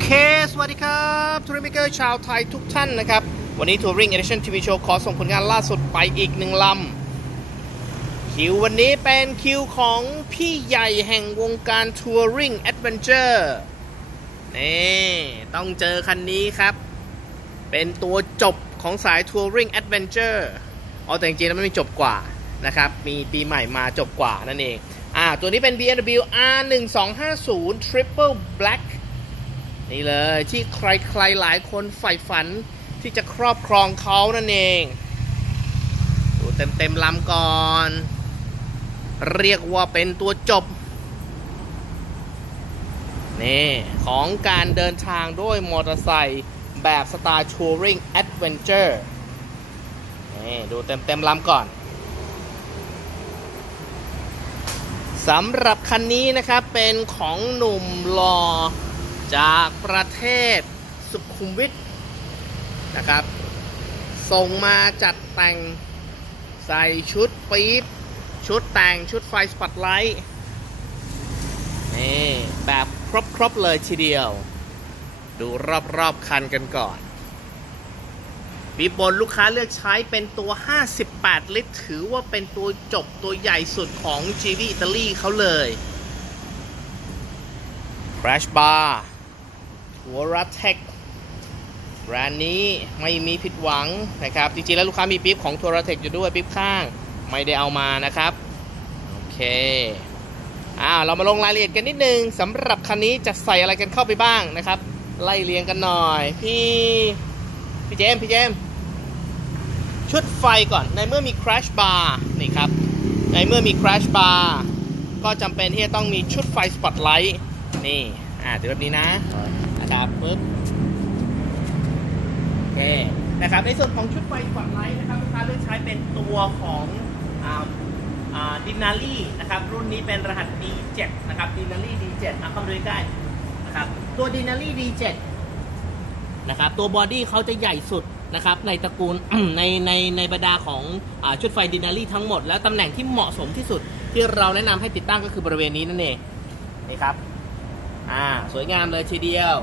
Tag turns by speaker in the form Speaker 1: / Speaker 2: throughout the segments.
Speaker 1: เค สวัสดีครับทัวริงเกอร์ชาวไทยทุกท่านนะครับ วันนี้ทัวริงเอเดชั่นทีวีโชว์ขอส่งผลงานล่าสุดไปอีกหนึ่งลำ คิววันนี้เป็นคิวของพี่ใหญ่แห่งวงการทัวริงแอดเวนเจอร์นี่ต้องเจอคันนี้ครับ เป็นตัวจบของสายทัวริงแอดเวนเจอร์เอาแต่จริงๆแล้วไมันมีจบกว่านะครับ มีปีใหม่มาจบกว่านั่นเองอ่าตัวนี้เป็น BMW R1250 Triple Black นี่เลยที่ใครๆหลายคนใฝ่ฝันที่จะครอบครองเขานั่นเอง ดูเต็มๆลำก่อน เรียกว่าเป็นตัวจบ นี่ ของการเดินทางด้วยมอเตอร์ไซค์แบบ Star Touring Adventure นี่ ดูเต็มๆลำก่อนสำหรับคันนี้นะครับเป็นของหนุ่มหล่อ จากประเทศสุขุมวิทนะครับ ส่งมาจัดแต่งใส่ชุดปี๊บ ชุดแต่งชุดไฟสปอตไลท์นี่แบบครบ ๆ เลยทีเดียว ดูรอบ ๆ คันกันก่อนบีบบนลูกค้าเลือกใช้เป็นตัว 58 ลิตร ถือว่าเป็นตัวจบตัวใหญ่สุดของ GV อิตาลีเขาเลย Crash Bar ทัวร์เทคแบรนด์นี้ไม่มีผิดหวังนะครับ จริงๆแล้วลูกค้ามีปิ๊บของทัวร์เทคอยู่ด้วยปิ๊บข้าง ไม่ได้เอามานะครับ โอเคอ้าเรามาลงรายละเอียดกันนิดนึงสำหรับคันนี้จะใส่อะไรกันเข้าไปบ้างนะครับ ไล่เรียงกันหน่อย พี่พี่เจมพี่เจมชุดไฟก่อนในเมื่อมี crash bar นี่ครับ ในเมื่อมี crash bar ก็จำเป็นที่จะต้องมีชุดไฟ spotlight นี่ อ่าถือแบบนี้นะ นะครับปึ๊บโอเคนะครับในส่วนของชุดไฟ spotlight นะครับลูกค้าเลือกใช้เป็นตัวของดินารี่นะครับรุ่นนี้เป็นรหัส D7 นะครับดินารี่ D7 อะเข้ามาดูใกล้นะครับตัวดินารี่ D7 นะครับตัวบอดี้เขาจะใหญ่สุดนะครับในตระกูลในในในบรรดาของอชุดไฟดินารี่ทั้งหมด แล้วตำแหน่งที่เหมาะสมที่สุดที่เราแนะนำให้ติดตั้งก็คือบริเวณนี้นั่นเองนี่ครับอ่าสวยงามเลยทีเดียว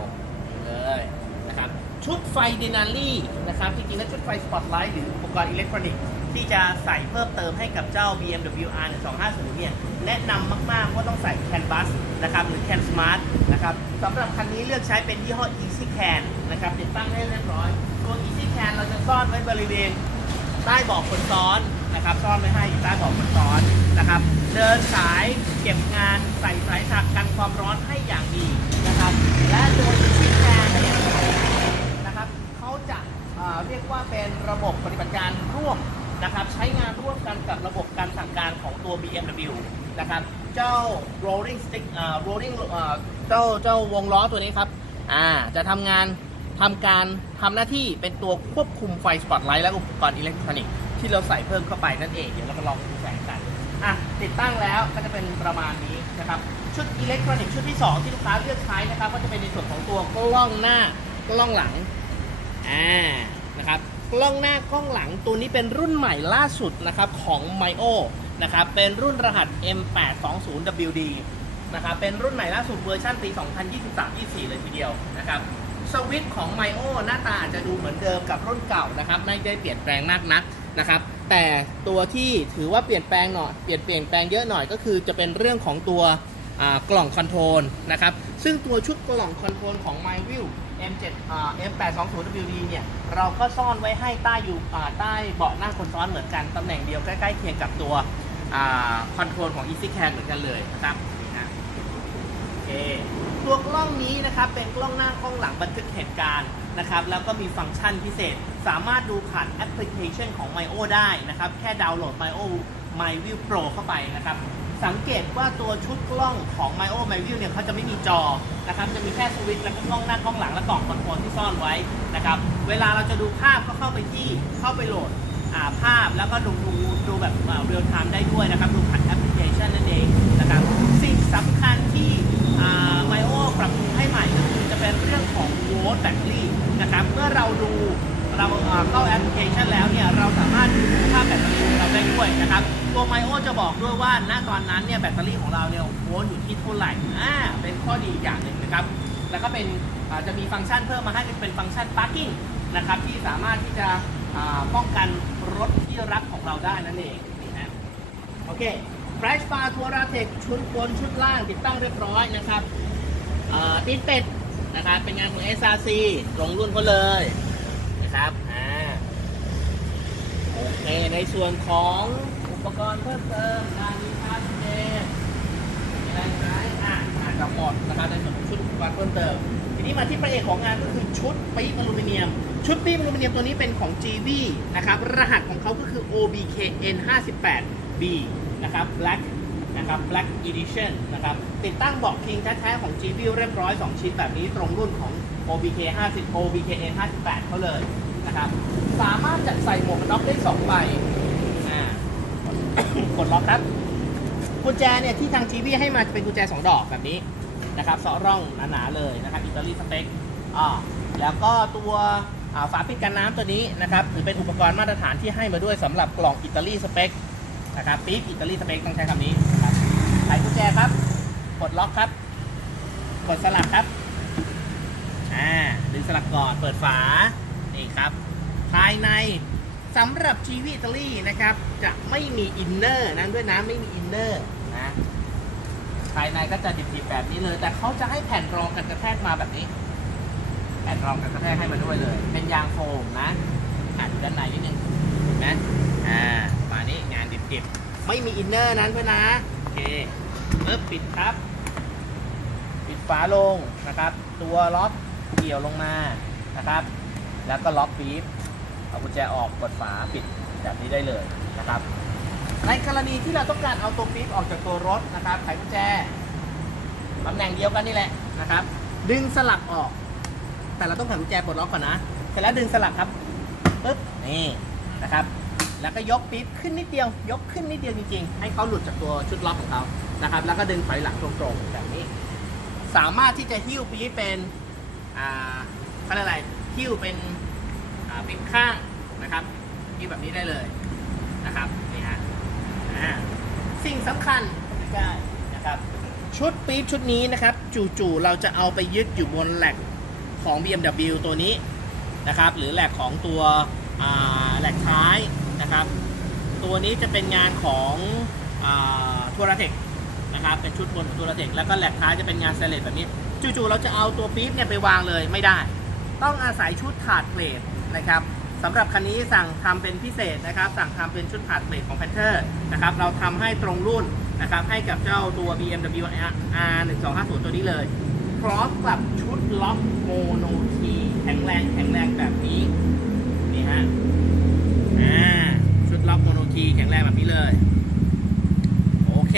Speaker 1: นี่เลยนะครับ ชุดไฟดินารี่นะครับจริงๆแล้วชุดไฟสปอตไลท์หรืออุปกรณ์อิเล็กทรอนิกส์ที่จะใส่เพิ่มเติมให้กับเจ้า BMW R 1250เนี่ยแนะนำมากๆว่าต้องใส่ CAN bus นะครับหรือ CAN smart นะครับสำหรับคันนี้เลือกใช้เป็นยี่ห้อ Easy Can นะครับติดตั้งให้เรียบร้อย ตัว Easy Can เราจะซ่อนไว้บริเวณใต้เบาะคนซ้อนนะครับซ่อนไว้ให้อยู่ใต้เบาะคนซ้อนนะครับเดินสายเก็บงานใส่สายถักกันความร้อนให้อย่างดีนะครับและตัว Easy Can เนี่ยนะครับเขาจะ เรียกว่าเป็นระบบปฏิบัติการร่วมนะครับใช้งานร่วมกันกับระบบการสั่งการของตัว BMW นะครับเจ้า rolling stick เอ่อ rolling เอ่อเจ้าเจ้าวงล้อตัวนี้ครับอ่าจะทำงานทำการทำหน้าที่เป็นตัวควบคุมไฟสปอตไลท์และอุปกรณ์อิเล็กทรอนิกส์ที่เราใส่เพิ่มเข้าไปนั่นเอง เดี๋ยวเรามาลองดูแสงกันอะติดตั้งแล้วก็จะเป็นประมาณนี้นะครับชุดอิเล็กทรอนิกส์ชุดที่ 2 ที่ลูกค้าเลือกใช้นะครับก็จะเป็นในส่วนของตัวกล้องหน้ากล้องหลังอ่า นะครับกล้องหน้ากล้องหลังตัวนี้เป็นรุ่นใหม่ล่าสุดนะครับของ m i o นะครับเป็นรุ่นรหัส M820WD นะครับเป็นรุ่นใหม่ล่าสุดเวอร์ชันปี 2023-24 เลยทีเดียวนะครับสวิตช์ของ m i o หน้าตาอาจจะดูเหมือนเดิมกับรุ่นเก่านะครับไม่ได้เปลี่ยนแปลงมากนักนะครับแต่ตัวที่ถือว่าเปลี่ยนแปลงหน่อยเปลี่ยนเปลี่ยนแปลงเยอะหน่อยก็คือจะเป็นเรื่องของตัว กล่องคอนโทรลนะครับ ซึ่งตัวชุดกล่องคอนโทรลของ MyView M7 M820WD เนี่ย เราก็ซ่อนไว้ให้ใต้อยู่ใต้เบาะนั่งคนซ้อนเหมือนกัน ตำแหน่งเดียวใกล้ๆเคียงกับตัวอคอนโทรลของ EasyCam เหมือนกันเลยนะครับนี่นะโอเคตัวกล้องนี้นะครับเป็นกล้องหน้ากล้องหลังบันทึกเหตุการณ์นะครับ แล้วก็มีฟังก์ชันพิเศษ สามารถดูผ่านแอปพลิเคชันของ MyO ได้นะครับ แค่ดาวน์โหลด MyO MyView Pro เข้าไปนะครับ สังเกตว่าตัวชุดกล้องของ MyO MyView เนี่ยเขาจะไม่มีจอนะครับจะมีแค่สวิตช์แล้วก็กล้องหน้ากล้องหลังและกล่องคอนโทรลที่ซ่อนไว้นะครับเวลาเราจะดูภาพก็เข้าไปที่เข้าไปโหลดาภาพแล้วก็ดูดูดูแบบเรียลไทม์ได้ด้วยนะครับ ดูผ่านแอปพลิเคชันนั่นเองนะครับ นั้นเนี่ยแบตเตอรี่ของเราเนี่ยโวลต์อยู่ที่เท่าไหร่อ่าเป็นข้อดีอย่างหนึ่งนะครับ แล้วก็เป็นอาจะมีฟังก์ชันเพิ่มมาให้เป็นฟังก์ชัน parking นะครับที่สามารถที่จะป้องกันรถที่รักของเราได้นั่นเองนี่ฮะโอเค Crash Bar ทัวราเทคชุดบนชุดล่างติดตั้งเรียบร้อยนะครับติดเป็ดนะครับเป็นงานของ SRC ตรงรุ่นเขาเลยนะครับอ่าโอเคในส่วนของอุปกรณ์เพิ่มเติมการมีพาสเจน มีอะ ไรไหมอะอาจจะหมดนะครับในส่วนของชุดอุปกรณ์เพิ่มเติม ทีนี้มาที่ประเอกของงานก็คือชุดปี๊บอลูมิเนียม ชุดปี๊บอลูมิเนียมตัวนี้เป็นของ GV นะครับ รหัสของเขาก็คือ OBKN 58 B นะครับ Black นะครับ Black Edition นะครับ ติดตั้งเบาะคิงแท้ๆของ GV เรียบร้อย 2 ชิ้นแบบนี้ตรงรุ่นของ OBK 50 OBKN 58เขาเลยนะครับ สามารถจัดใส่หมวกกันน็อกได้2ใบ อ่ากดล็อกครับ กุญแจเนี่ยที่ทาง GV ให้มาจะเป็นกุญแจ 2 ดอกแบบนี้นะครับเสาะร่องหนาๆเลยนะครับอิตาลีสเปคอ่าแล้วก็ตัวฝาปิดกันน้ำตัวนี้นะครับถือเป็นอุปกรณ์มาตรฐานที่ให้มาด้วยสำหรับกล่องอิตาลีสเปคนะครับปี๊บอิตาลีสเปคต้องใช้คำนี้นะครับไขกุญแจครับกดล็อกครับกดสลักครับอ่าดึงสลักก่อนเปิดฝานี่ครับ ภายใน สำหรับ GV อิตาลีนะครับ จะไม่มีอินเนอร์นั้นด้วยนะไม่มีอินเนอร์นะภายในก็จะดิบๆแบบนี้เลย แต่เขาจะให้แผ่นรองกันกระแทกมาแบบนี้ แผ่นรองกันกระแทกให้มาด้วยเลย เป็นยางโฟมนะอ่านดูด้านในนิดนึงเห็นไหมอ่ามานี่งานดิบๆไม่มีอินเนอร์นั้นเพื่อนนะโอเคเริ่มปิดครับ ปิดฝาลงนะครับ ตัวล็อกเกี่ยวลงมานะครับ แล้วก็ล็อกปี๊บ เอากุญแจออกกดฝาปิดแบบนี้ได้เลยนะครับ ในกรณีที่เราต้องการเอาตัวปี๊บออกจากตัวรถนะครับไขกุญแจตำแหน่งเดียวกันนี่แหละนะครับ ดึงสลักออก แต่เราต้องไขกุญแจปลดล็อกก่อนนะเสร็จแล้วดึงสลักครับปึ๊บนี่นะครับ แล้วก็ยกปี๊บขึ้นนิดเดียวยกขึ้นนิดเดียวจริงๆ ให้เขาหลุดจากตัวชุดล็อกของเขานะครับ แล้วก็ดึงถอยหลังตรงๆแบบนี้ สามารถที่จะหิ้วปี๊บเป็นอ่าเขาเรียกอะไรหิ้วเป็น อ่าปิดข้างนะครับที่แบบนี้ได้เลยนะครับนี่ฮะสิ่งสำคัญได้นะครับชุดปี๊บชุดนี้นะครับ จู่ๆเราจะเอาไปยึดอยู่บนแหลกของ BMW ตัวนี้นะครับ หรือแหลกของตัวแหลกท้ายนะครับ ตัวนี้จะเป็นงานของทัวร์เทคนะครับเป็นชุดบนของทัวร์เทคแล้วก็แหลกท้ายจะเป็นงานสเตเลสแบบนี้ จู่ๆเราจะเอาตัวปี๊บเนี่ยไปวางเลยไม่ได้ ต้องอาศัยชุดถาดเกรดนะครับสำหรับคันนี้สั่งทำเป็นพิเศษนะครับ สั่งทำเป็นชุดถาดเกรดของ Panther นะครับเราทำให้ตรงรุ่นนะครับให้กับเจ้าตัว BMW R 1 2 5 0ตัวนี้เลย พร้อมกับชุดล็อกโมโนคีแข็งแรงแข็งแรงแบบนี้นี่ฮะอ่าชุดล็อกโมโนคีแข็งแรงแบบนี้เลยโอเค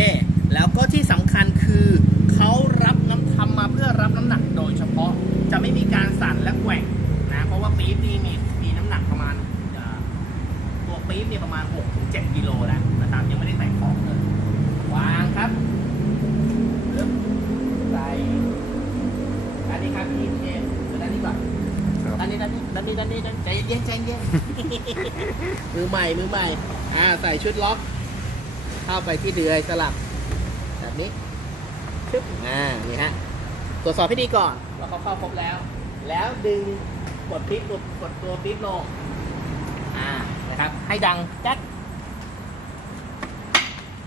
Speaker 1: แล้วก็ที่สำคัญคือเขารับน้ำทำมาเพื่อรับน้ำหนักโดยเฉพาะจะไม่มีการสั่นและแกว่งนะ เพราะว่าปี๊บนี่มีมีน้ำหนักประมาณเอ่อตัวปี๊บเนี่ยประมาณ 6-7กิโลแล้วนะครับยังไม่ได้ใส่ของเลย วางครับปึ๊บใส่อันนี้ครับพี่เจมส์ด้านนี้ก่อน
Speaker 2: ครับ
Speaker 1: ด้านนี้ด้า นนี้ด้านนี้ด้านนี้ด้านนี้ใจเย็นใจเย็นมือใหม่มือใหม่ อ่าใส่ชุดล็อก เข้าไปที่เดือยสลับ แบบนี้ชึบอ่านี่ฮะตรวจสอบให้ดีก่อนว่าเขาเข้าครบแล้ว แล้วดึงกดปิ๊บกดกดตัวปิ๊บลงอ่านะครับ ให้ดังแจ๊ก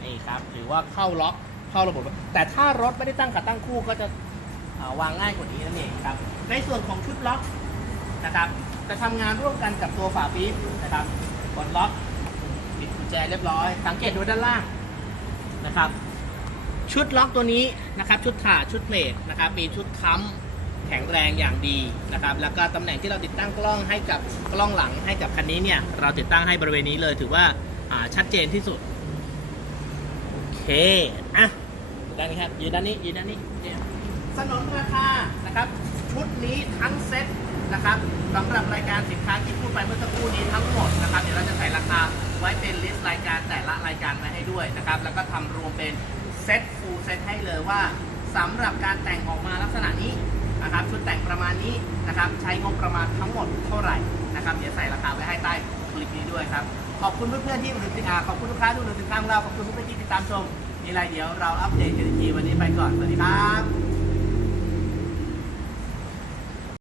Speaker 1: นี่ครับถือว่าเข้าล็อกเข้าระบบ แต่ถ้ารถไม่ได้ตั้งขาตั้งคู่ก็จะอ่าวางง่ายกว่านี้นั่นเองครับ ในส่วนของชุดล็อก นะครับ จะทำงานร่วมกันกับตัวฝาปี๊บนะครับกดล็อกปิดกุญแจเรียบร้อย สังเกตดูด้านล่างนะครับ ชุดล็อกตัวนี้นะครับ ชุดถาดชุดเพลทนะครับ มีชุดค้ำแข็งแรงอย่างดีนะครับ แล้วก็ตำแหน่งที่เราติดตั้งกล้องให้กับกล้องหลังให้กับคันนี้เนี่ย เราติดตั้งให้บริเวณนี้เลย ถือว่าชัดเจนที่สุด โอเค อะด้านนี้ครับยืนด้านนี้ยืนด้านนี้สนนราคานะครับ ชุดนี้ทั้งเซ็ต นะครับสำหรับรายการสินค้าที่พูดไปเมื่อสักครู่นี้ทั้งหมดนะครับเดี๋ยวเราจะใส่ราคาไว้เป็นลิสต์รายการแต่ละรายการไว้ให้ด้วยนะครับแล้วก็ทำรวมเป็นเซ็ตฟูลเซ็ตให้เลยว่าสำหรับการแต่งออกมาลักษณะนี้นะครับชุดแต่งประมาณนี้นะครับใช้งบประมาณทั้งหมดเท่าไหร่นะครับเดี๋ยวใส่ราคาไว้ให้ใต้คลิปนี้ด้วยครับขอบคุณเพื่อนๆที่มาถึงสินค้าขอบคุณลูกค้าที่มาถึงสินค้าของเราขอบคุณเพื่อนๆที่ติดตามชมมีอะไรเดี๋ยวเราอัปเดตกันอีกทีวันนี้ไปก่อนสวัสดีครับ